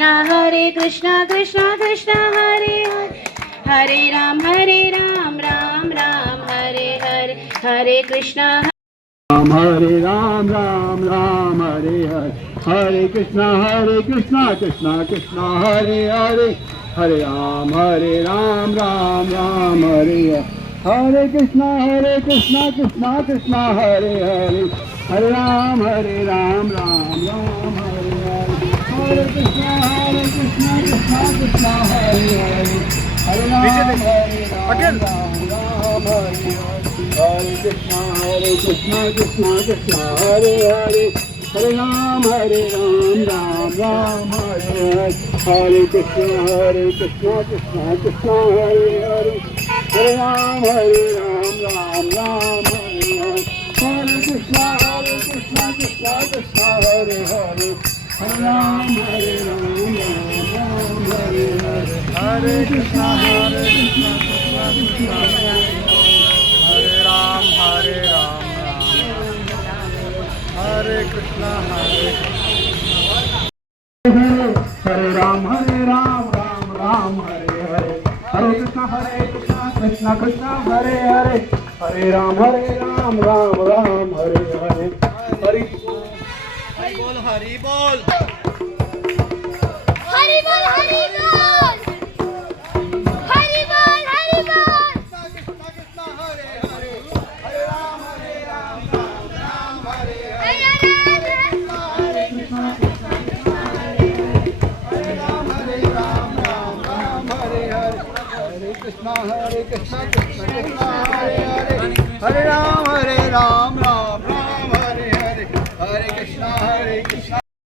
कृष्णा कृष्णा कृष्णा हरे हरे राम राम राम हरे हरे हरे कृष्णा हरे राम राम हरे हरे हरे कृष्णा कृष्णा कृष्णा हरे हरे हरे राम राम हरे हरे कृष्णा कृष्णा कृष्णा हरे हरे हरे राम राम राम हरे हरे कृष्णा कृष्णा कृष्णा हरे हरे हरे राम राम हरे हरे कृष्णा कृष्णा कृष्णा हरे हरे हरे राम राम हरे हरे हरे कृष्णा कृष्णा कृष्णा हरे हरे हरे राम राम हरे हरे हरे कृष्णा कृष्णा कृष्णा हरे हरे हरे राम राम हरे हरे हरे कृष्णा कृष्णा कृष्णा हरे राम हरे कृष्णा हरे राम राम हरे हरे हरे कृष्णा कृष्णा हरे हरे हरे राम राम हरे हरे हरि बोल हरि बोल हरि बोल हरि बोल हरि बोल हरि बोल कृष्णा हरे हरे हरे राम राम हरे हरे हरे कृष्णा हरे राम राम हरे हरे हरे कृष्णा कृष्णा हरे हरे हरे राम राम हरे हरे हरे कृष्णा कृष्णा हरे हरे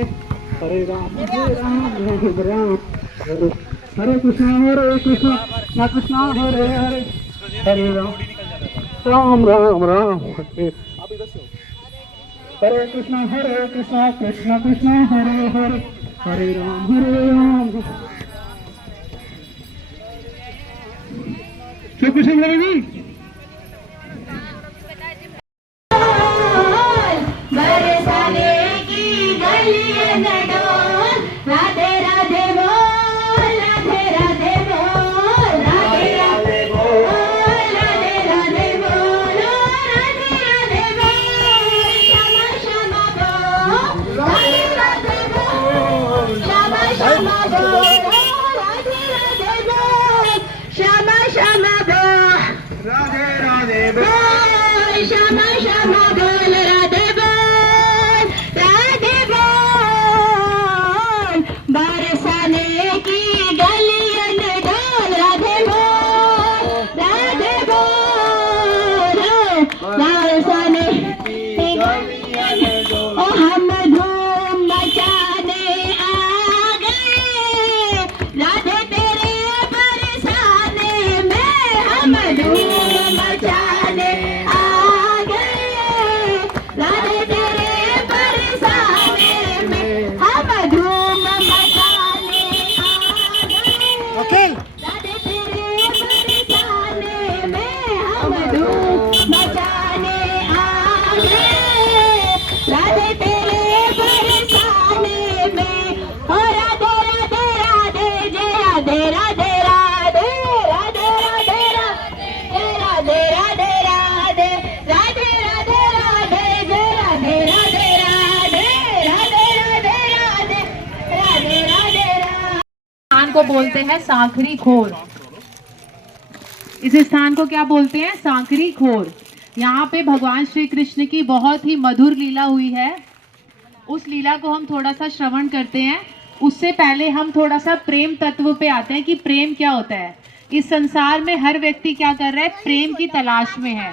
हरे राम राम हरे हरे हरे कृष्णा कृष्णा हरे हरे हरे राम राम हरे कृष्णा कृष्णा हरे हरे हरे राम हरे हरे कृष्णा कृष्णा हरे हरे हरे राम सब कुछ मिलेगी बरसाने की गलियां में डोल राधे राधे बोल राधे राधे बोल राधे राधे बोल राधे राधे बोल राधे राधे बोल श्यामा श्यामा बोल राधे राधे बोल श्यामा श्यामा बोल राधे राधे बोल श्यामा श्यामा बोल राधे राधे बोल श्यामा श्यामा बोल राधे बोल राधे बोल बरसाने की गलियां में डोल राधे बोल बरसाने की गलियां में डोल ओ हम धूम मचाने आ गए राधे तेरे बरसाने में हम धूम मचाने आ गए राधे तेरे बरसाने में हम धूम मचाने आ गए राधे तेरे बरसाने में हम धूम मचाने आ गए राधे तेरे बरसाने में हो राधे राधे राधे जय राधे राधे राधे राधे राधे राधे राधे राधे राधे राधे राधे जय राधे राधे राधे राधे राधे राधे राधे राधे स्थान को बोलते हैं सांकरी खोर। इस स्थान को क्या बोलते हैं? सांकरी खोर। यहाँ पे भगवान श्री कृष्ण की बहुत ही मधुर लीला हुई है। उस लीला को हम थोड़ा सा श्रवण करते हैं। उससे पहले हम थोड़ा सा प्रेम तत्व पे आते हैं कि प्रेम क्या होता है। इस संसार में हर व्यक्ति क्या कर रहा है? प्रेम की तलाश में है।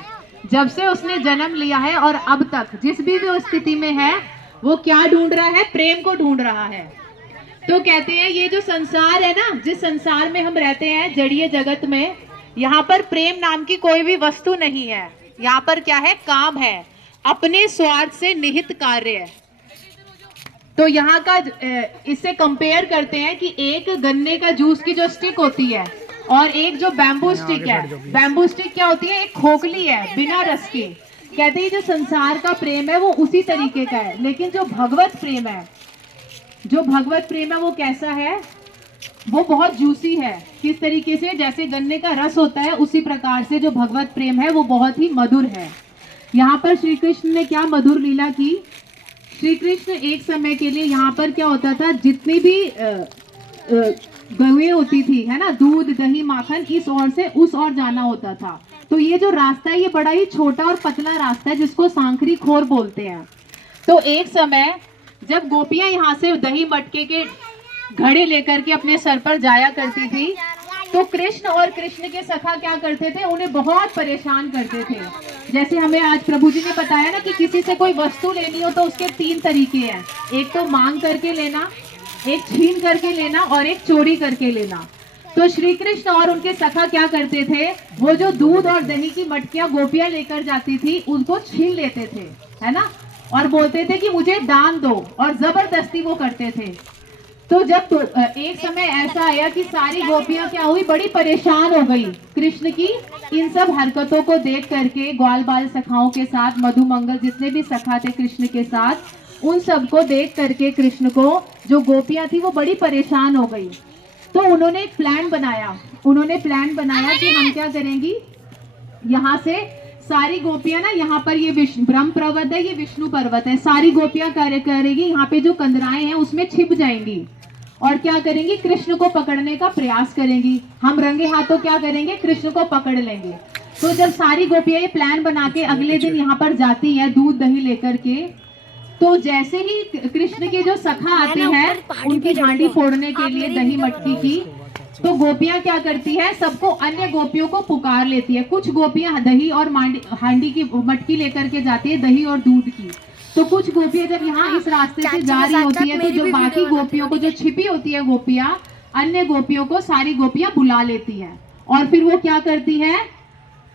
जब से उसने जन्म लिया है और अब तक जिस भी वो स्थिति में है, वो क्या ढूंढ रहा है? प्रेम को ढूंढ रहा है। तो कहते हैं ये जो संसार है ना, जिस संसार में हम रहते हैं जड़ीय जगत में, यहाँ पर प्रेम नाम की कोई भी वस्तु नहीं है। यहाँ पर क्या है? काम है, अपने स्वार्थ से निहित कार्य है। तो यहाँ का इससे कंपेयर करते हैं कि एक गन्ने का जूस की जो स्टिक होती है और एक जो बैम्बू स्टिक है। बैम्बू स्टिक क्या होती है? एक खोखली है बिना रस की। कहते हैं जो संसार का प्रेम है वो उसी तरीके का है, लेकिन जो भगवत प्रेम है, जो भगवत प्रेम है वो कैसा है? वो बहुत जूसी है। किस तरीके से? जैसे गन्ने का रस होता है उसी प्रकार से जो भगवत प्रेम है वो बहुत ही मधुर है। यहाँ पर श्री कृष्ण ने क्या मधुर लीला की? श्री कृष्ण एक समय के लिए यहाँ पर क्या होता था, जितनी भी गौएं होती थी, है ना, दूध दही माखन, इस ओर से उस ओर जाना होता था। तो ये जो रास्ता है ये बड़ा ही छोटा और पतला रास्ता है जिसको सांकरी खोर बोलते हैं। तो एक समय जब गोपियां यहाँ से दही मटके के घड़े लेकर के अपने सर पर जाया करती थी, तो कृष्ण और कृष्ण के सखा क्या करते थे? उन्हें बहुत परेशान करते थे। जैसे हमें आज प्रभु जी ने बताया ना कि किसी से कोई वस्तु लेनी हो तो उसके 3 तरीके हैं। एक तो मांग करके लेना, एक छीन करके लेना और एक चोरी करके लेना। तो श्री कृष्ण और उनके सखा क्या करते थे? वो जो दूध और दही की मटकियां गोपियां लेकर जाती थी उनको छीन लेते थे, है ना, और बोलते थे कि मुझे दान दो, और जबरदस्ती वो करते थे। तो जब एक समय ऐसा आया कि सारी गोपियां क्या हुई? बड़ी परेशान हो गई कृष्ण की इन सब हरकतों को देख करके। ग्वाल बाल सखाओं के साथ, मधुमंगल जितने भी सखा थे कृष्ण के साथ, उन सबको देख करके कृष्ण को जो गोपियां थी वो बड़ी परेशान हो गई। तो उन्होंने एक प्लान बनाया। उन्होंने प्लान बनाया कि हम क्या करेंगी, यहाँ से सारी गोपियां ना, यहाँ पर ये ब्रह्म पर्वत है, ये विष्णु पर्वत है, सारी गोपियां कार्य करेगी, यहाँ पे जो कंदराएं हैं उसमें छिप जाएंगी और क्या करेंगी? कृष्ण को पकड़ने का प्रयास करेंगी। हम रंगे हाथों क्या करेंगे? कृष्ण को पकड़ लेंगे। तो जब सारी गोपियां ये प्लान बना के अगले दिन यहाँ पर जाती है दूध दही लेकर के, तो जैसे ही कृष्ण के जो सखा आते हैं उनकी हांडी फोड़ने के लिए दही मटकी की, तो गोपियां क्या करती है? सबको, अन्य गोपियों को पुकार लेती है। कुछ गोपियां दही और हांडी की मटकी लेकर के जाती है, दही और दूध की। तो कुछ गोपियां जब यहाँ इस रास्ते से जा रही होती है तो जो बाकी गोपियों को, जो छिपी होती है गोपियां, अन्य गोपियों को सारी गोपियां बुला लेती हैं। और फिर वो क्या करती है?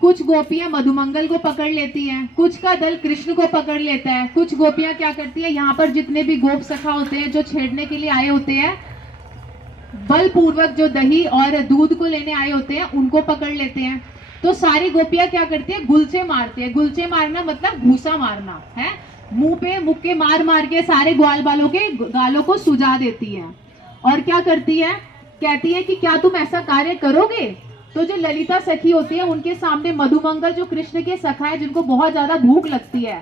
कुछ गोपियां मधुमंगल को पकड़ लेती हैं, कुछ का दल कृष्ण को पकड़ लेता है, कुछ गोपियां क्या करती है? यहाँ पर जितने भी गोप सखा होते हैं जो छेड़ने के लिए आए होते हैं, बलपूर्वक जो दही और दूध को लेने आए होते हैं उनको पकड़ लेते हैं। तो सारी गोपियां क्या करती है? गुलचे मारती है। गुलचे मारना मतलब घूसा मारना है, मुंह पे मुक्के मार मार के सारे ग्वाल बालों के गालों को सुझा देती है। और क्या करती है? कहती है कि क्या तुम ऐसा कार्य करोगे? तो जो ललिता सखी होती है उनके सामने मधुमंगल जो कृष्ण के सखा है, जिनको बहुत ज्यादा भूख लगती है,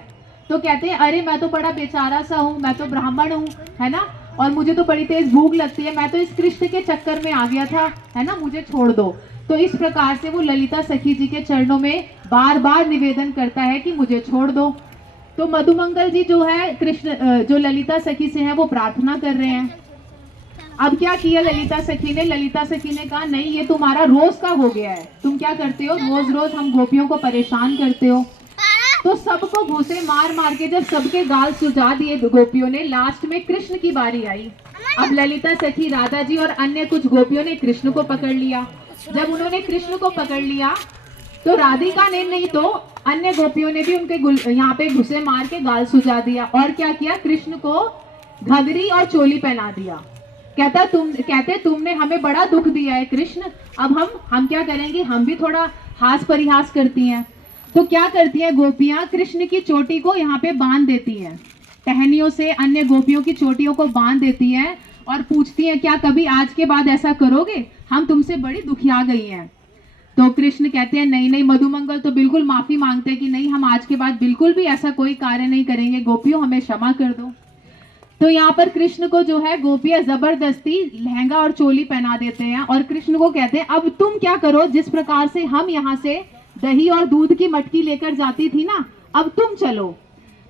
तो कहते हैं अरे मैं तो बड़ा बेचारा सा हूँ, मैं तो ब्राह्मण हूँ, है ना, और मुझे तो बड़ी तेज भूख लगती है, मैं तो इस कृष्ण के चक्कर में आ गया था, है ना, मुझे छोड़ दो। तो इस प्रकार से वो ललिता सखी जी के चरणों में बार बार निवेदन करता है कि मुझे छोड़ दो। तो मधुमंगल जी जो है कृष्ण जो ललिता सखी से है वो प्रार्थना कर रहे हैं। अब क्या किया ललिता सखी ने? ललिता सखी ने कहा नहीं, ये तुम्हारा रोज का हो गया है, तुम क्या करते हो? रोज रोज हम गोपियों को परेशान करते हो। तो सबको घूसे मार मार के जब सबके गाल सुझा दिए गोपियों ने, लास्ट में कृष्ण की बारी आई। अब ललिता सखी, राधा जी और अन्य कुछ गोपियों ने कृष्ण को पकड़ लिया। जब उन्होंने कृष्ण को पकड़ लिया तो राधिका ने नहीं तो अन्य गोपियों ने भी उनके यहाँ पे घुसे मार के गाल सुझा दिया। और क्या किया? कृष्ण को घघरी और चोली पहना दिया। कहते तुमने हमें बड़ा दुख दिया है कृष्ण, अब हम क्या करेंगे? हम भी थोड़ा हास परिहास करती हैं। तो क्या करती हैं गोपियां? कृष्ण की चोटी को यहाँ पे बांध देती हैं, टहनियों से अन्य गोपियों की चोटियों को बांध देती हैं और पूछती हैं क्या कभी आज के बाद ऐसा करोगे? हम तुमसे बड़ी दुखिया गई हैं। तो कृष्ण कहते हैं नहीं नहीं, मधुमंगल तो बिल्कुल माफी मांगते हैं कि नहीं, हम आज के बाद बिल्कुल भी ऐसा कोई कार्य नहीं करेंगे, गोपियों हमें क्षमा कर दो। तो यहाँ पर कृष्ण को जो है गोपियां जबरदस्ती लहंगा और चोली पहना देते हैं और कृष्ण को कहते हैं अब तुम क्या करो, जिस प्रकार से हम यहाँ से दही और दूध की मटकी लेकर जाती थी ना, अब तुम चलो।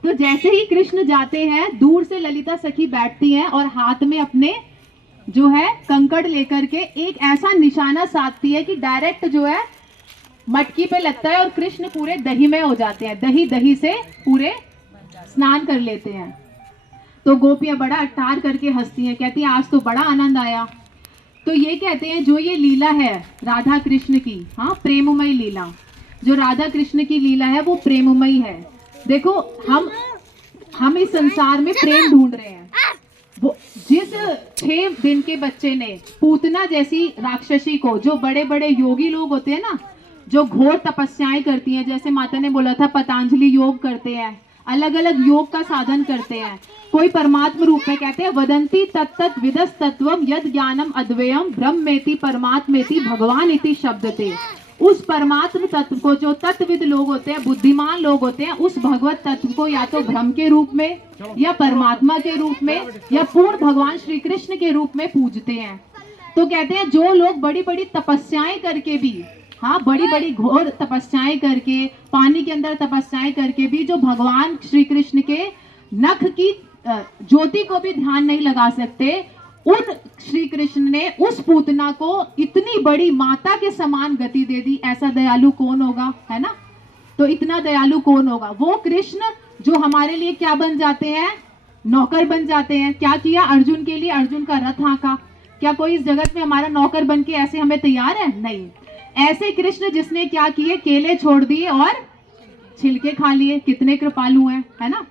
तो जैसे ही कृष्ण जाते हैं, दूर से ललिता सखी बैठती हैं और हाथ में अपने जो है कंकड़ लेकर के एक ऐसा निशाना साधती है कि डायरेक्ट जो है मटकी पे लगता है और कृष्ण पूरे दही में हो जाते हैं, दही से पूरे स्नान कर लेते हैं। तो गोपियां बड़ा अट्टार करके हंसती हैं, कहती हैं आज तो बड़ा आनंद आया। तो ये कहते हैं जो ये लीला है राधा कृष्ण की, हाँ प्रेममयी लीला, जो राधा कृष्ण की लीला है वो प्रेममयी है। देखो हम इस संसार में प्रेम ढूंढ रहे हैं। वो जिस 6 दिन के बच्चे ने पूतना जैसी राक्षसी को, जो बड़े बड़े योगी लोग होते हैं ना, जो घोर तपस्याएं करती हैं, जैसे माता ने बोला था पतंजलि योग करते हैं, अलग अलग योग का साधन करते हैं, कोई परमात्म रूप में कहते हैं वदंती तत्तत् विदस तत्वम यद ज्ञानम अद्वयम ब्रह्मेति परमात्मेति भगवान इति शब्दते। उस परमात्म तत्व को, जो तत्वविद लोग होते हैं, बुद्धिमान लोग होते हैं, उस भगवत तत्व को या तो ब्रह्म के रूप में या परमात्मा के रूप में या पूर्ण भगवान श्री कृष्ण के रूप में पूजते हैं। तो कहते हैं जो लोग बड़ी बड़ी तपस्याएं करके भी, हाँ बड़ी बड़ी घोर तपस्याएं करके, पानी के अंदर तपस्याएं करके भी, जो भगवान श्री कृष्ण के नख की ज्योति को भी ध्यान नहीं लगा सकते, उन श्री कृष्ण ने उस पूतना को इतनी बड़ी माता के समान गति दे दी। ऐसा दयालु कौन होगा, है ना? तो इतना दयालु कौन होगा? वो कृष्ण जो हमारे लिए क्या बन जाते हैं, नौकर बन जाते हैं। क्या किया अर्जुन के लिए? अर्जुन का रथ हाँका। क्या कोई इस जगत में हमारा नौकर बन के ऐसे हमें तैयार है? नहीं। ऐसे कृष्ण जिसने क्या किए, केले छोड़ दिए और छिलके खा लिए। कितने कृपालु हैं, है ना?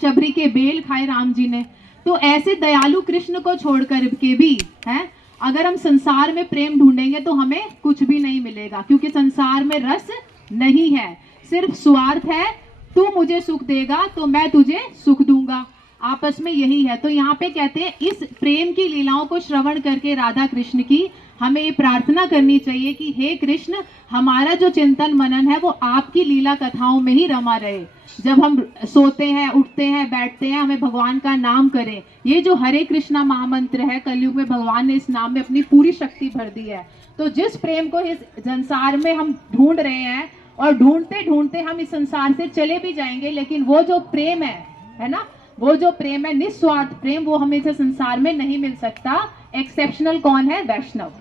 शबरी के बेल खाए राम जी ने। तो ऐसे दयालु कृष्ण को छोड़कर के भी है, अगर हम संसार में प्रेम ढूंढेंगे तो हमें कुछ भी नहीं मिलेगा, क्योंकि संसार में रस नहीं है, सिर्फ स्वार्थ है। तू मुझे सुख देगा तो मैं तुझे सुख दूंगा, आपस में यही है। तो यहाँ पे कहते हैं इस प्रेम की लीलाओं को श्रवण करके राधा कृष्ण की हमें ये प्रार्थना करनी चाहिए कि हे कृष्ण, हमारा जो चिंतन मनन है वो आपकी लीला कथाओं में ही रमा रहे। जब हम सोते हैं, उठते हैं, बैठते हैं, हमें भगवान का नाम करें। ये जो हरे कृष्णा महामंत्र है, कलयुग में भगवान ने इस नाम में अपनी पूरी शक्ति भर दी है। तो जिस प्रेम को इस संसार में हम ढूंढ रहे हैं, और ढूंढते ढूंढते हम इस संसार से चले भी जाएंगे, लेकिन वो जो प्रेम है ना, वो जो प्रेम है निस्वार्थ प्रेम, वो हमें इस संसार में नहीं मिल सकता। एक्सेप्शनल कौन है? वैष्णव।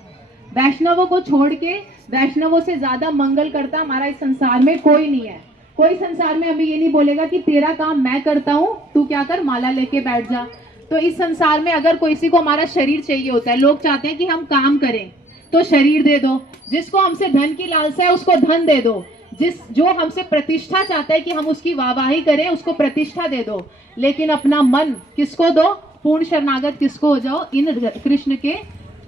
वैष्णवों को छोड़ के, वैष्णवों से ज्यादा मंगल करता हमारा इस संसार में कोई नहीं है। कोई संसार में हमें ये नहीं बोलेगा कि तेरा काम मैं करता हूँ, तू क्या कर, माला लेके बैठ जा। तो इस संसार में अगर किसी को हमारा शरीर चाहिए होता है, लोग चाहते हैं कि हम काम करें तो शरीर दे दो, जिसको हमसे धन की लालसा है उसको धन दे दो, जो हमसे प्रतिष्ठा चाहता है कि हम उसकी वाहवाही करें उसको प्रतिष्ठा दे दो, लेकिन अपना मन किसको दो? पूर्ण शरणागत किसको हो जाओ? इन कृष्ण के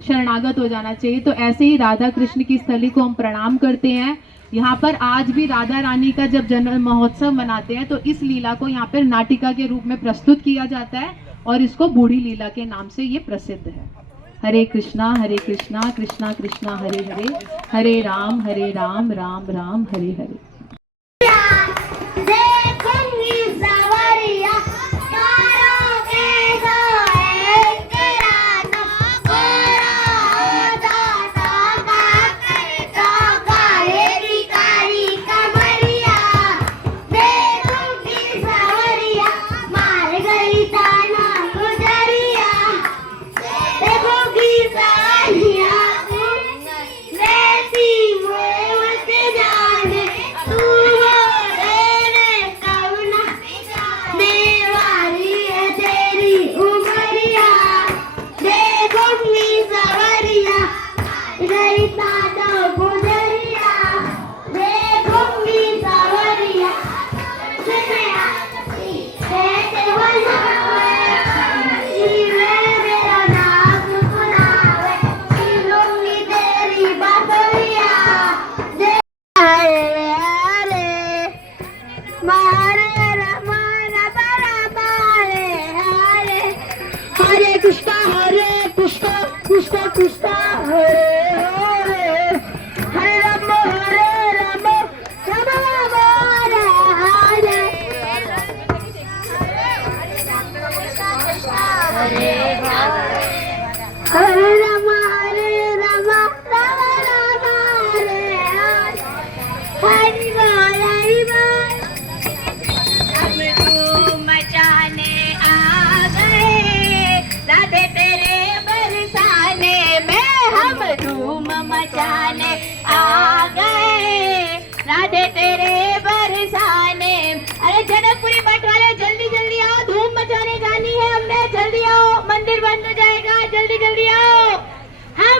शरणागत हो जाना चाहिए। तो ऐसे ही राधा कृष्ण की स्थली को हम प्रणाम करते हैं। यहाँ पर आज भी राधा रानी का जब जन्म महोत्सव मनाते हैं तो इस लीला को यहाँ पर नाटिका के रूप में प्रस्तुत किया जाता है, और इसको बूढ़ी लीला के नाम से ये प्रसिद्ध है। हरे कृष्णा कृष्णा कृष्णा हरे हरे, हरे राम राम राम हरे हरे।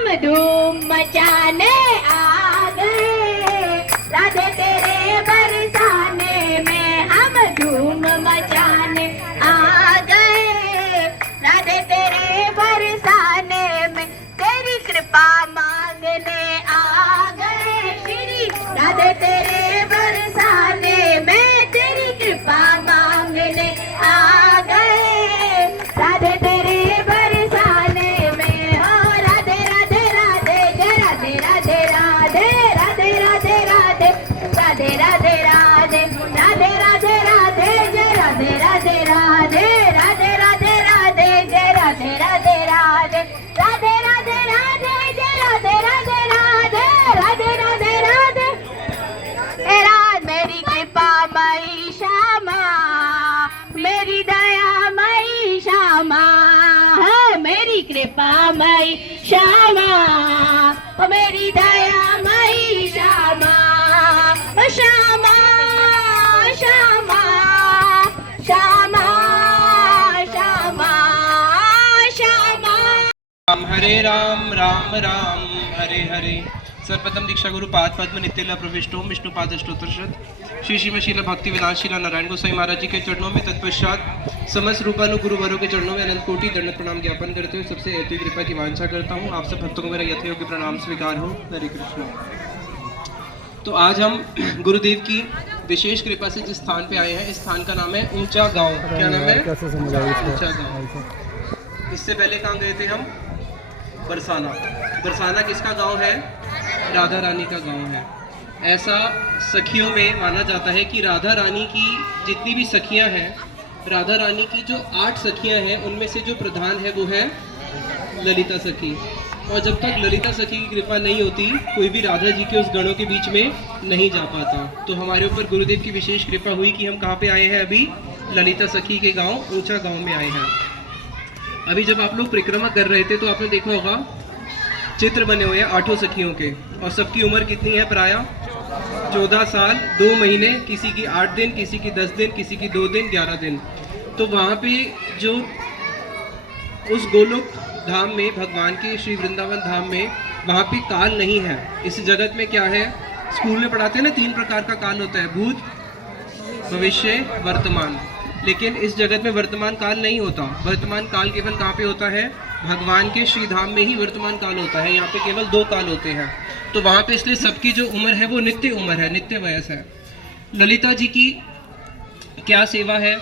हम धूम मचाने आ गए, राधे तेरे बरसाने में हम धूम मचाने आ गए, राधे तेरे बरसाने में तेरी कृपा मांगने आ गए श्री राधे तेरे बरसाने में तेरी कृपा मांगने आ गए, राधे तेरे बरसाने में हो राधे राधे राधे जय राधे राधे राधे राधे राधे राधे राधे राधे राधे राधे राधे राधे जय राधे राधे राधे राधे राधे राधे जय राधे राधे राधे राधे राधे राधे जय राधे राधे राधे राधे राधे राधे हे राध मेरी कृपा मई श्यामा, मेरी दया मई श्यामा, हो मेरी कृपा मई श्यामा, ओ मेरी दया मई श्यामा, ओ श्यामा श्यामा श्यामा श्यामा श्यामा। हरे राम राम राम हरे हरे। सर्वप्रथम दीक्षा गुरु पाद पद्म नित्यला प्रविष्टो विष्णु पाद अष्टोत्तरशत श्री श्रीमशीला भक्ति विलासशीला नारायण गोसाई महाराज जी के चरणों में तत्पश्चात समस्त रूपानु गुरुवरों के चरणों में अनंत कोटि दंडवत प्रणाम ज्ञापन करते हुए सबसे ऐसी कृपा की वांछा करता हूँ आप सब भक्तों को मेरा यथायोग्य प्रणाम स्वीकार हो। हरे कृष्ण। तो आज हम गुरुदेव की विशेष कृपा से जिस स्थान पे आए हैं इस स्थान का नाम है ऊंचा गांव। क्या नाम है? ऊंचा गांव। इससे पहले कहाँ गए थे हम? बरसाना। बरसाना किसका गांव है? राधा रानी का गांव है। ऐसा सखियों में माना जाता है कि राधा रानी की जितनी भी सखियां हैं, राधा रानी की जो 8 सखियां हैं उनमें से जो प्रधान है वो है ललिता सखी। और जब तक ललिता सखी की कृपा नहीं होती कोई भी राधा जी के उस गणों के बीच में नहीं जा पाता। तो हमारे ऊपर गुरुदेव की विशेष कृपा हुई कि हम कहाँ पे आए हैं? अभी ललिता सखी के गाँव ऊंचा गाँव में आए हैं। अभी जब आप लोग परिक्रमा कर रहे थे तो आपने देखा होगा चित्र बने हुए हैं 8 सखियों के, और सबकी उम्र कितनी है? प्रायः 14 साल 2 महीने, किसी की 8 दिन, किसी की 10 दिन, किसी की 2 दिन, 11 दिन। तो वहाँ पे जो उस गोलोक धाम में, भगवान के श्री वृंदावन धाम में, वहाँ पे काल नहीं है। इस जगत में क्या है? स्कूल में पढ़ाते हैं ना 3 प्रकार का काल होता है, भूत, भविष्य, वर्तमान। लेकिन इस जगत में वर्तमान काल नहीं होता। वर्तमान काल केवल कहाँ पे होता है? भगवान के श्री धाम में ही वर्तमान काल होता है। यहाँ पे केवल 2 काल होते हैं। तो वहाँ पे इसलिए सबकी जो उम्र है वो नित्य उम्र है, नित्य वयस है। ललिता जी की क्या सेवा है?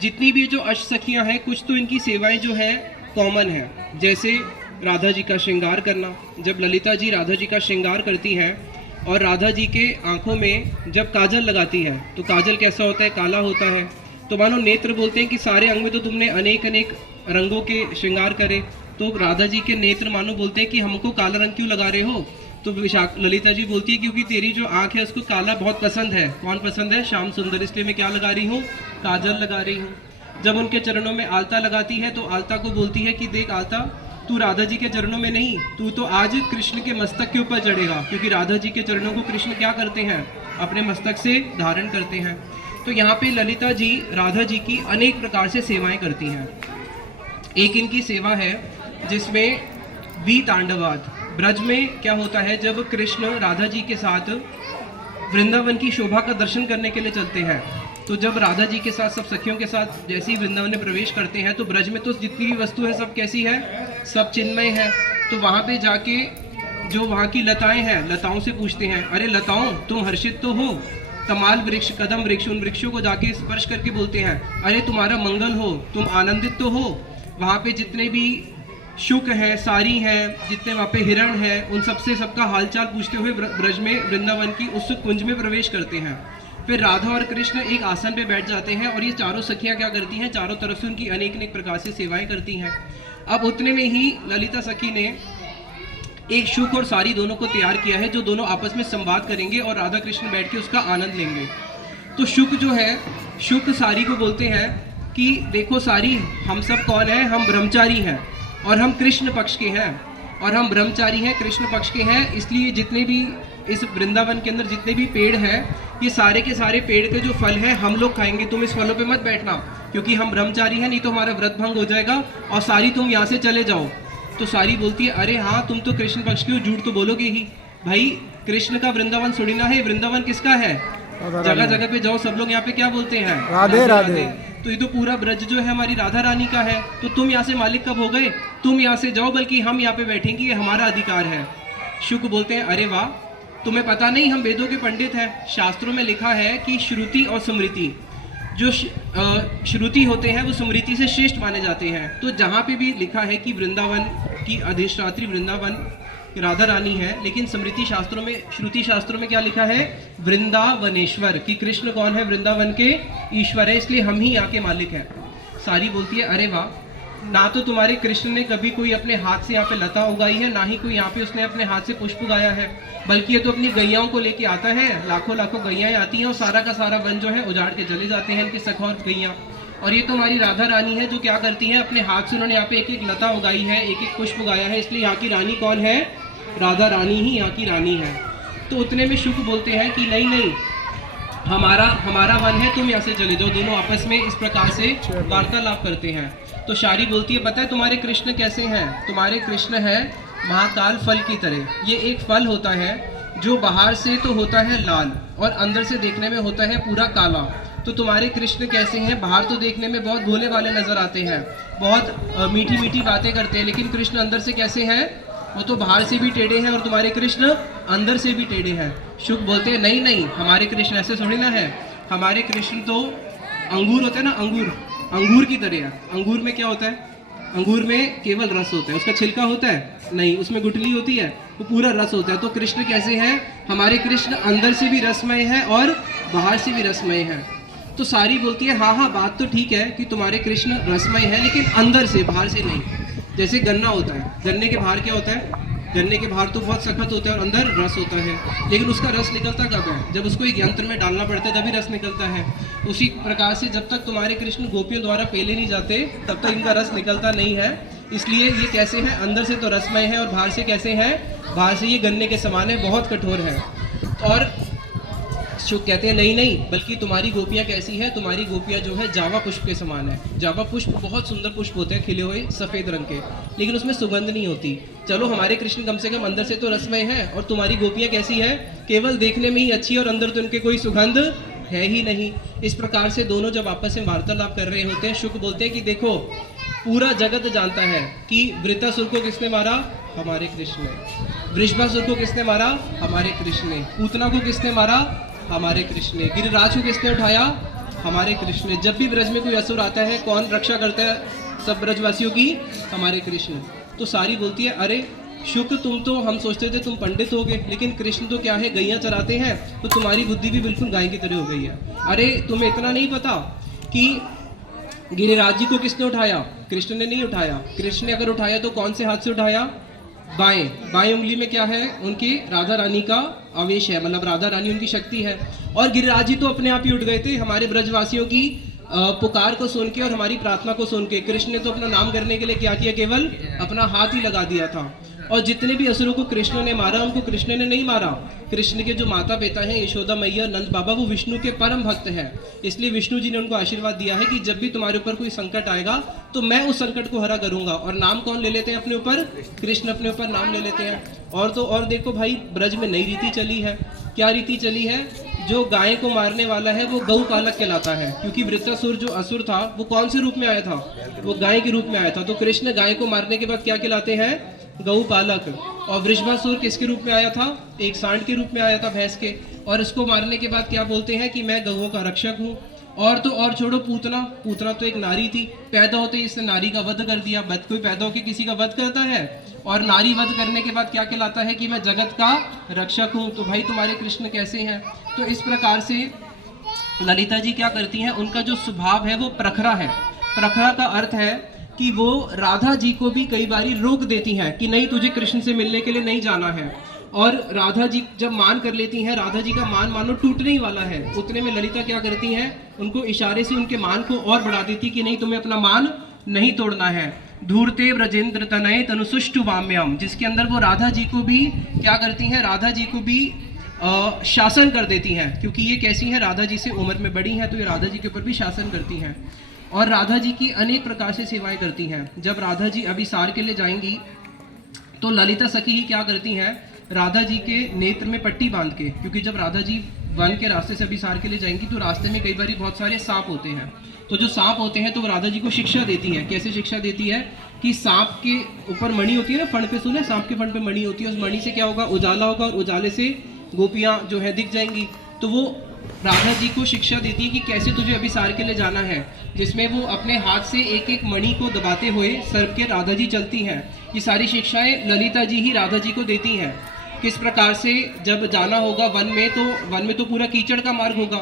जितनी भी जो अष्ट सखियाँ हैं कुछ तो इनकी सेवाएं जो है कॉमन है। जैसे राधा जी का श्रृंगार करना। जब ललिता जी राधा जी का श्रृंगार करती हैं और राधा जी के आँखों में जब काजल लगाती है तो काजल कैसा होता है? काला होता है। तो मानो नेत्र बोलते हैं कि सारे अंग में तो तुमने अनेक अनेक रंगों के श्रृंगार करे, तो राधा जी के नेत्र मानो बोलते हैं कि हमको काला रंग क्यों लगा रहे हो? तो ललिता जी बोलती है क्योंकि तेरी जो आँख है उसको काला बहुत पसंद है। कौन पसंद है? श्याम सुंदर। इसलिए मैं क्या लगा रही हूँ? काजल लगा रही हूँ। जब उनके चरणों में आलता लगाती है तो आलता को बोलती है कि देख आलता, तू राधा जी के चरणों में नहीं, तू तो आज कृष्ण के मस्तक के ऊपर चढ़ेगा, क्योंकि राधा जी के चरणों को कृष्ण क्या करते हैं? अपने मस्तक से धारण करते हैं। तो यहाँ पे ललिता जी राधा जी की अनेक प्रकार से सेवाएं करती हैं। एक इनकी सेवा है जिसमें वी तांडवाद। ब्रज में क्या होता है? जब कृष्ण राधा जी के साथ वृंदावन की शोभा का दर्शन करने के लिए चलते हैं, तो जब राधा जी के साथ सब सखियों के साथ जैसे ही वृंदावन में प्रवेश करते हैं तो ब्रज में तो जितनी भी वस्तु है सब कैसी है? सब चिन्मय है। तो वहाँ पे जाके जो वहाँ की लताएं हैं, लताओं से पूछते हैं, अरे लताओं तुम हर्षित तो हो? तमाल वृक्ष, कदम वृक्ष, उन वृक्षों को जाके स्पर्श करके बोलते हैं, अरे तुम्हारा मंगल हो, तुम आनंदित तो हो? वहाँ पे जितने भी शुक है, सारी हैं, जितने वहाँ पे हिरण है, उन सबसे सबका हालचाल पूछते हुए ब्रज में वृंदावन की उस कुंज में प्रवेश करते हैं। फिर राधा और कृष्ण एक आसन पे बैठ जाते हैं और ये चारों सखियाँ क्या करती हैं? चारों तरफ से उनकी अनेक अनेक प्रकार से सेवाएं करती हैं। अब उतने में ही ललिता सखी ने एक शुक और सारी दोनों को तैयार किया है, जो दोनों आपस में संवाद करेंगे और राधा कृष्ण बैठ के उसका आनंद लेंगे। तो शुक जो है, शुक सारी को बोलते हैं कि देखो सारी, हम सब कौन है? हम ब्रह्मचारी हैं और हम कृष्ण पक्ष के हैं, और हम ब्रह्मचारी हैं, कृष्ण पक्ष के हैं। इसलिए जितने भी इस वृंदावन के अंदर जितने भी पेड़ हैं, ये सारे के सारे पेड़ के जो फल हैं हम लोग खाएंगे। तुम इस फलों पे मत बैठना, क्योंकि हम ब्रह्मचारी हैं, नहीं तो हमारा व्रत भंग हो जाएगा, और सारी तुम यहाँ से चले जाओ। तो सारी बोलती है अरे हाँ तुम तो कृष्ण पक्ष की हो, झूठ तो बोलोगे ही। भाई कृष्ण का वृंदावन थोड़ी ना है, वृंदावन किसका है? जगह जगह पे जाओ सब लोग यहाँ पे क्या बोलते हैं? राधे राधे। तो ये तो पूरा ब्रज जो है हमारी राधा रानी का है, तो तुम यहाँ से मालिक कब हो गए? तुम यहाँ से जाओ, बल्कि हम यहाँ पे बैठेंगे, ये हमारा अधिकार है। शुक बोलते हैं अरे वाह, तुम्हें पता नहीं हम वेदों के पंडित हैं। शास्त्रों में लिखा है कि श्रुति और स्मृति, जो श्रुति होते हैं वो स्मृति से श्रेष्ठ माने जाते हैं। तो जहाँ पे भी लिखा है कि वृंदावन की अधिष्ठात्री वृंदावन राधा रानी है, लेकिन स्मृति शास्त्रों में, श्रुति शास्त्रों में क्या लिखा है? वृंदावनेश्वर, कि कृष्ण कौन है? वृंदावन के ईश्वर है, इसलिए हम ही यहाँ के मालिक हैं। सारी बोलती है अरे वाह, ना तो तुम्हारे कृष्ण ने कभी कोई अपने हाथ से यहाँ पे लता उगाई है, ना ही कोई यहाँ पे उसने अपने हाथ से पुष्प उगाया है, बल्कि ये तो अपनी गैयाओं को लेके आता है। लाखों लाखों गैयाएं आती हैं और सारा का सारा वन जो है उजाड़ के चले जाते हैं इनके सखा और गैया। और ये तो हमारी राधा रानी है जो क्या करती है? अपने हाथ से उन्होंने यहाँ पे एक एक लता उगाई है, एक एक पुष्प उगाया है, इसलिए यहाँ की रानी कौन है? राधा रानी ही यहाँ की रानी है। तो उतने में शुक बोलते हैं कि नहीं नहीं, हमारा वन है, तुम यहाँ से चले जाओ। दोनों आपस में इस प्रकार से वार्तालाप करते हैं। तो शारी बोलती है पता है तुम्हारे कृष्ण कैसे हैं? तुम्हारे कृष्ण है महाकाल फल की तरह। ये एक फल होता है जो बाहर से तो होता है लाल और अंदर से देखने में होता है पूरा काला। तो तुम्हारे कृष्ण कैसे हैं? बाहर तो देखने में बहुत भोले वाले नजर आते हैं, बहुत मीठी मीठी बातें करते हैं, लेकिन कृष्ण अंदर से कैसे हैं? वो तो बाहर से भी टेढ़े हैं और तुम्हारे कृष्ण अंदर से भी टेढ़े हैं। शुक बोलते हैं नहीं नहीं, हमारे कृष्ण ऐसे थोड़ी ना है। हमारे कृष्ण तो अंगूर होते हैं ना, अंगूर की तरह है। अंगूर में क्या होता है? अंगूर में केवल रस होता है, उसका छिलका होता है नहीं, उसमें गुठली होती है, वो पूरा रस होता है। तो कृष्ण कैसे हैं? हमारे कृष्ण अंदर से भी रसमय है और बाहर से भी रसमय है। तो सारी बोलती है हाँ हाँ, बात तो ठीक है कि तुम्हारे कृष्ण रसमय है, लेकिन अंदर से, बाहर से नहीं। जैसे गन्ना होता है, गन्ने के बाहर क्या होता है? गन्ने के बाहर तो बहुत सख्त होता है और अंदर रस होता है, लेकिन उसका रस निकलता कब है? जब उसको एक यंत्र में डालना पड़ता है तभी रस निकलता है। उसी प्रकार से जब तक तुम्हारे कृष्ण गोपियों द्वारा पेले नहीं जाते तब तक इनका रस निकलता नहीं है। इसलिए ये कैसे है? अंदर से तो रसमय है और बाहर से कैसे है? बाहर से ये गन्ने के समान है, बहुत कठोर है। और शुक कहते हैं नहीं नहीं, बल्कि तुम्हारी गोपियाँ कैसी है? तुम्हारी गोपियाँ जो है जावा पुष्प के समान है। जावा पुष्प बहुत सुंदर पुष्प होते हैं, खिले हुए सफ़ेद रंग के, लेकिन उसमें सुगंध नहीं होती। चलो हमारे कृष्ण कम से कम अंदर से तो रसमय है, और तुम्हारी गोपियाँ कैसी है? केवल देखने में ही अच्छी और अंदर तो उनके कोई सुगंध है ही नहीं। इस प्रकार से दोनों जब आपस में वार्तालाप कर रहे होते हैं, शुक बोलते हैं कि देखो पूरा जगत जानता है कि वृत्रासुर को किसने मारा? हमारे कृष्ण ने। वृषभासुर को किसने मारा? हमारे कृष्ण ने। पूतना को किसने मारा? हमारे कृष्ण ने। गिरिराज को किसने उठाया? हमारे कृष्ण ने। जब भी ब्रज में कोई असुर आता है कौन रक्षा करता है सब ब्रजवासियों की? हमारे कृष्ण। तो सारी बोलती है अरे शुक, तुम तो, हम सोचते थे तुम पंडित हो गए, लेकिन कृष्ण तो क्या है? गैया चराते हैं, तो तुम्हारी बुद्धि भी बिल्कुल गाय की तरह हो गई है। अरे तुम्हें इतना नहीं पता कि गिरिराज जी को किसने उठाया? कृष्ण ने नहीं उठाया। कृष्ण ने अगर उठाया तो कौन से हाथ से उठाया? बाएं उंगली में क्या है? उनकी राधा रानी का आवेश है, मतलब राधा रानी उनकी शक्ति है। और गिरिराज जी तो अपने आप ही उठ गए थे हमारे ब्रजवासियों की पुकार को सुन के और हमारी प्रार्थना को सुन के। कृष्ण ने तो अपना नाम करने के लिए क्या किया? केवल अपना हाथ ही लगा दिया था। और जितने भी असुरों को कृष्ण ने मारा, उनको कृष्ण ने नहीं मारा। कृष्ण के जो माता पिता हैं, यशोदा मैया, नंद बाबा, वो विष्णु के परम भक्त हैं। इसलिए विष्णु जी ने उनको आशीर्वाद दिया है कि जब भी तुम्हारे ऊपर कोई संकट आएगा तो मैं उस संकट को हरा करूंगा। और नाम कौन ले लेते हैं अपने ऊपर? कृष्ण अपने ऊपर नाम ले लेते हैं। और तो और देखो भाई, ब्रज में नई रीति चली है। क्या रीति चली है? जो गाय को मारने वाला है वो गौ पालक कहलाता है, क्योंकि वृत्रासुर जो असुर था वो कौन से रूप में आया था? वो गाय के रूप में आया था। तो कृष्ण गाय को मारने के बाद क्या कहलाते हैं? गौ पालक। और वृषभासुर किसके रूप में आया था? एक सांड के रूप में आया था, भैंस के। और इसको मारने के बाद क्या बोलते हैं कि मैं गौओं का रक्षक हूँ। और तो और छोड़ो, पूतना तो एक नारी थी, पैदा होते ही इसने नारी का वध कर दिया। कोई पैदा होकर किसी का वध करता है? और नारी वध करने के बाद क्या कहलाता है कि मैं जगत का रक्षक हूँ। तो भाई तुम्हारे कृष्ण कैसे हैं? तो इस प्रकार से ललिता जी क्या करती हैं? उनका जो स्वभाव है वो प्रखरा है। प्रखरा का अर्थ है कि वो राधा जी को भी कई बारी रोक देती हैं कि नहीं, तुझे कृष्ण से मिलने के लिए नहीं जाना है। और राधा जी जब मान कर लेती हैं, राधा जी का मान मानो टूटने ही वाला है, उतने में ललिता क्या करती हैं? उनको इशारे से उनके मान को और बढ़ा देती कि नहीं, तुम्हें अपना मान नहीं तोड़ना है। धूर्ते ब्रजेंद्र तनय तनुसुष्टु वाम्यम, जिसके अंदर वो राधा जी को भी क्या करती हैं? राधा जी को भी शासन कर देती हैं, क्योंकि ये कैसी हैं? राधा जी से उम्र में बड़ी हैं, तो ये राधा जी के ऊपर भी शासन करती हैं। और राधा जी की अनेक प्रकार से सेवाएं करती हैं। जब राधा जी अभिसार के लिए जाएंगी तो ललिता सखी ही क्या करती हैं, राधा जी के नेत्र में पट्टी बांध के, क्योंकि जब राधा जी वन के रास्ते से अभिसार के लिए जाएंगी तो रास्ते में कई बार बहुत सारे सांप होते हैं। तो जो सांप होते हैं तो वो राधा जी को शिक्षा देती है। कैसे शिक्षा देती है कि सांप के ऊपर मणि होती है ना, फण पे सुने, सांप के फण पे मणि होती है, उस मणि से क्या होगा, उजाला होगा, और उजाले से गोपियाँ जो है दिख जाएंगी। तो वो राधा जी को शिक्षा देती है कि कैसे तुझे अभिसार के लिए जाना है, जिसमें वो अपने हाथ से एक एक मणि को दबाते हुए सर्प के राधा जी चलती हैं। ये सारी शिक्षाएं ललिता जी ही राधा जी को देती हैं। किस प्रकार से जब जाना होगा वन में तो पूरा कीचड़ का मार्ग होगा,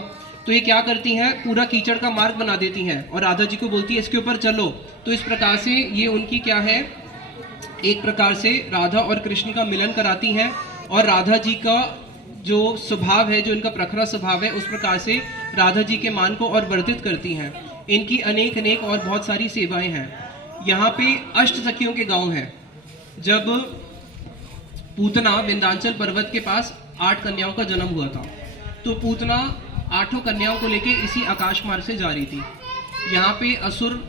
तो ये क्या करती हैं, पूरा कीचड़ का मार्ग बना देती हैं और राधा जी को बोलती है इसके ऊपर चलो। तो इस प्रकार से ये उनकी क्या है, एक प्रकार से राधा और कृष्ण का मिलन कराती हैं, और राधा जी का जो स्वभाव है, जो इनका प्रखरा स्वभाव है, उस प्रकार से राधा जी के मान को और वर्धित करती हैं। इनकी अनेक अनेक और बहुत सारी सेवाएं हैं। यहाँ पे अष्ट सखियों के गांव है। जब पूतना विंध्याचल पर्वत के पास 8 कन्याओं का जन्म हुआ था, तो पूतना 8 कन्याओं को लेके इसी आकाश मार्ग से जा रही थी। यहाँ पे असुर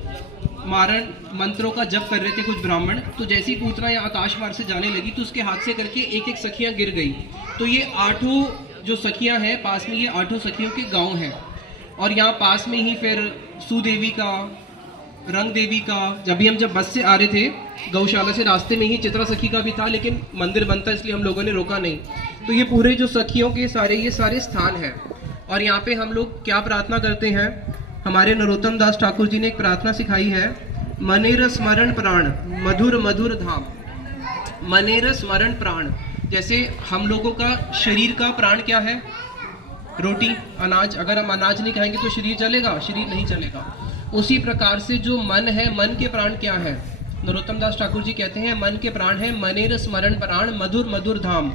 मारण मंत्रों का जप कर रहे थे कुछ ब्राह्मण। तो जैसे ही पूतना यहाँ आकाश मार्ग से जाने लगी तो उसके हाथ से करके एक एक सखियाँ गिर गई। तो ये 8 जो सखियाँ हैं पास में, ये 8 सखियों के गांव हैं। और यहाँ पास में ही फिर सुदेवी का, रंग देवी का, जब बस से आ रहे थे गौशाला से, रास्ते में ही चित्रा सखी का भी था, लेकिन मंदिर बनता इसलिए हम लोगों ने रोका नहीं। तो ये पूरे जो सखियों के ये सारे स्थान हैं। और यहाँ पे हम लोग क्या प्रार्थना करते हैं, हमारे नरोत्तम दास ठाकुर जी ने एक प्रार्थना सिखाई है, मनेर स्मरण प्राण मधुर मधुर धाम। मनेर स्मरण प्राण, जैसे हम लोगों का शरीर का प्राण क्या है, रोटी, अनाज। अगर हम अनाज नहीं खाएंगे तो शरीर चलेगा, शरीर नहीं चलेगा। उसी प्रकार से जो मन है, मन के प्राण क्या है, नरोत्तम दास ठाकुर जी कहते हैं मन के प्राण है मनेर स्मरण प्राण मधुर मधुर धाम,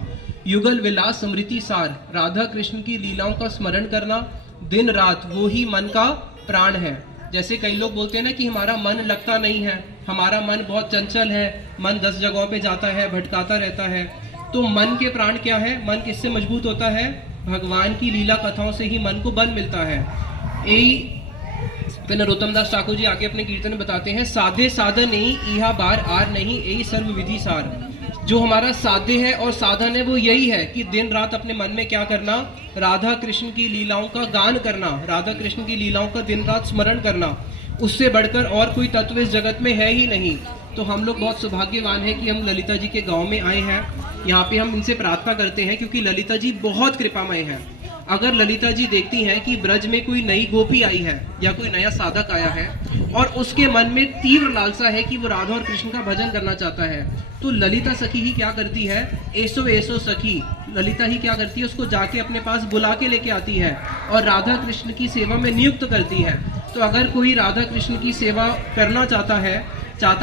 युगल विलास स्मृति सार। राधा कृष्ण की लीलाओं का स्मरण करना दिन रात, वो ही मन का प्राण है। जैसे कई लोग बोलते हैं ना कि हमारा मन लगता नहीं है, हमारा मन बहुत चंचल है, मन 10 जगहों पे जाता है, भटकाता रहता है। तो मन के प्राण क्या है, मन किससे मजबूत होता है, भगवान की लीला कथाओं से ही मन को बल मिलता है। यही फिर नरोत्तम दास ठाकुर जी आगे अपने कीर्तन में बताते हैं, साधे साधन नहीं इहा बार आर नहीं, यही सर्व विधि सार। जो हमारा साध्य है और साधन है वो यही है कि दिन रात अपने मन में क्या करना, राधा कृष्ण की लीलाओं का गान करना, राधा कृष्ण की लीलाओं का दिन रात स्मरण करना। उससे बढ़कर और कोई तत्व इस जगत में है ही नहीं। तो हम लोग बहुत सौभाग्यवान हैं कि हम ललिता जी के गांव में आए हैं। यहाँ पे हम इनसे प्रार्थना करते हैं क्योंकि ललिता जी बहुत कृपामय हैं। अगर ललिता जी देखती हैं कि ब्रज में कोई नई गोपी आई है या कोई नया साधक आया है और उसके मन में तीव्र लालसा है कि वो राधा और कृष्ण का भजन करना चाहता है, तो ललिता सखी ही क्या करती है, ऐसो ऐसो सखी ललिता ही क्या करती है, उसको जाके अपने पास बुला के लेके आती है और राधा कृष्ण की सेवा में नियुक्त करती है। तो अगर कोई राधा कृष्ण की सेवा करना चाहता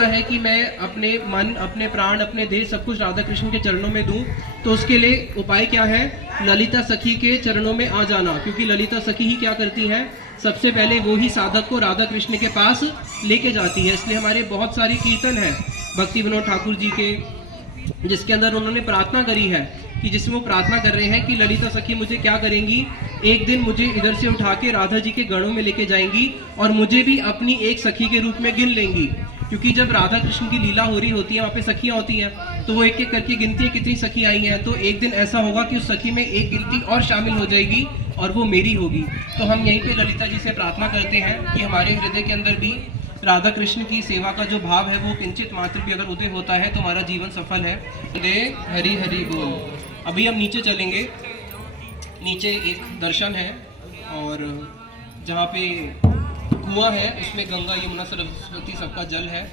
है कि मैं अपने मन, अपने प्राण, अपने देह सब कुछ राधा कृष्ण के चरणों में दूं, तो उसके लिए उपाय क्या है, ललिता सखी के चरणों में आ जाना। क्योंकि ललिता सखी ही क्या करती है, सबसे पहले वो ही साधक को राधा कृष्ण के पास लेके जाती है। इसलिए हमारे बहुत सारे कीर्तन हैं भक्ति विनोद ठाकुर जी के, जिसके अंदर उन्होंने प्रार्थना करी है कि जिसमें वो प्रार्थना कर रहे हैं कि ललिता सखी मुझे क्या करेंगी, एक दिन मुझे इधर से उठा के राधा जी के गणों में लेके जाएंगी और मुझे भी अपनी एक सखी के रूप में गिन लेंगी। क्योंकि जब राधा कृष्ण की लीला हो रही होती है, वहाँ पे सखियाँ होती हैं, तो वो एक एक करके गिनती है कितनी सखी आई हैं। तो एक दिन ऐसा होगा कि उस सखी में एक गिनती और शामिल हो जाएगी और वो मेरी होगी। तो हम यहीं पे ललिता जी से प्रार्थना करते हैं कि हमारे हृदय के अंदर भी राधा कृष्ण की सेवा का जो भाव है वो किंचित मात्र भी अगर उदय होता है तो हमारा जीवन सफल है। हरि हरि बोल। अभी हम नीचे चलेंगे, नीचे एक दर्शन है और जहाँ पे कुआं है उसमें गंगा यमुना सरस्वती सबका जल है।